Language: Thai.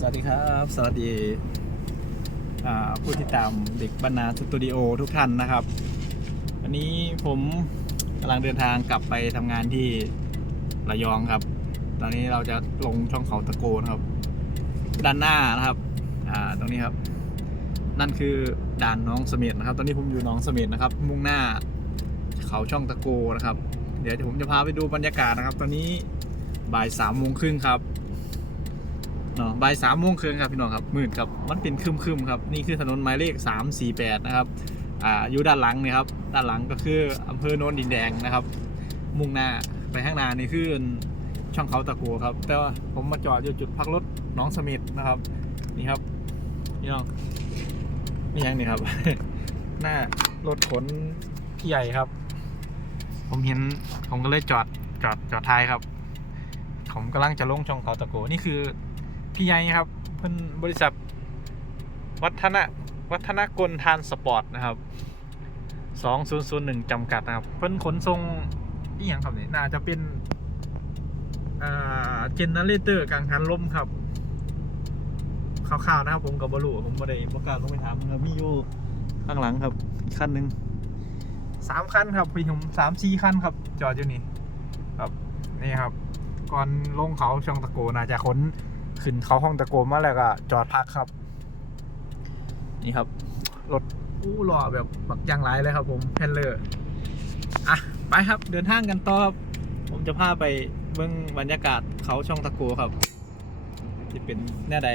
สวัสดีครับ สวัสดีผู้ติดตามเด็กบรรณาสตูดิโอทุกท่านนะครับ วันนี้ผมกำลังเดินทางกลับไปทำงานที่ระยองครับ ตอนนี้เราจะลงช่องเขาตะโกนะครับ ด้านหน้านะครับตรงนี้ครับ นั่นคือด่านน้องเสม็ดนะครับ ตอนนี้ผมอยู่น้องเสม็ดนะครับ มุ่งหน้าเขาช่องตะโกนะครับ เดี๋ยวผมจะพาไปดูบรรยากาศนะครับ ตอนนี้บ่ายสามโมงครึ่งครับ เนาะบ่ายสามโมงครึ่งครับพี่น้องครับมืดครับมันเป็นครึมครับนี่คือถนนหมายเลขสามสี่แปดนะครับอ่าอยู่ด้านหลังนี่ครับด้านหลังก็คืออำเภอโนนดินแดงนะครับ มุ่งหน้าไปข้างหน้านี่คือช่องเขาตะกัวครับ แต่ว่าผมมาจอดอยู่จุดพักรถน้องสมิธนะครับ นี่ครับพี่น้องนี่ยังนี่ครับ หน้ารถขนพี่ใหญ่ครับ ผมเห็นผมก็เลยจอดจอดจอดท้ายครับ ผมกำลังจะลงช่องเขาตะโกนี่คือ พี่ใหญ่ครับเพิ่นบริษัท วัฒนะวัฒนกลทานสปอร์ตนะครับ2001จำกัดนะครับ เพิ่นขนส่งอีหยังครับนี่น่าจะเป็นอ่าเจเนเรเตอร์กังหันลมครับคร่าวๆนะครับผมกับบรูผมบ่ได้ประกาศลงไปถามครับมีอยู่ข้างหลังครับอีกคันหนึ่งสามคันครับพี่ผมสามสี่คันครับ จอดอยู่นี่ ครับนี่ครับ ก่อนลงเขาช่องตะโกน่าจะขน ขึ้นเขาห้องตะโกมาแล้วก็จอดพักครับ นี่ครับ รถอู้หล่อแบบบักอยางไรเลยครับผมแพนเลอร์อะไปครับเดินทางกันต่อครับ ผมจะพาไปเบื้องบรรยากาศเขาช่องตะโกครับจะเป็นแน่ใด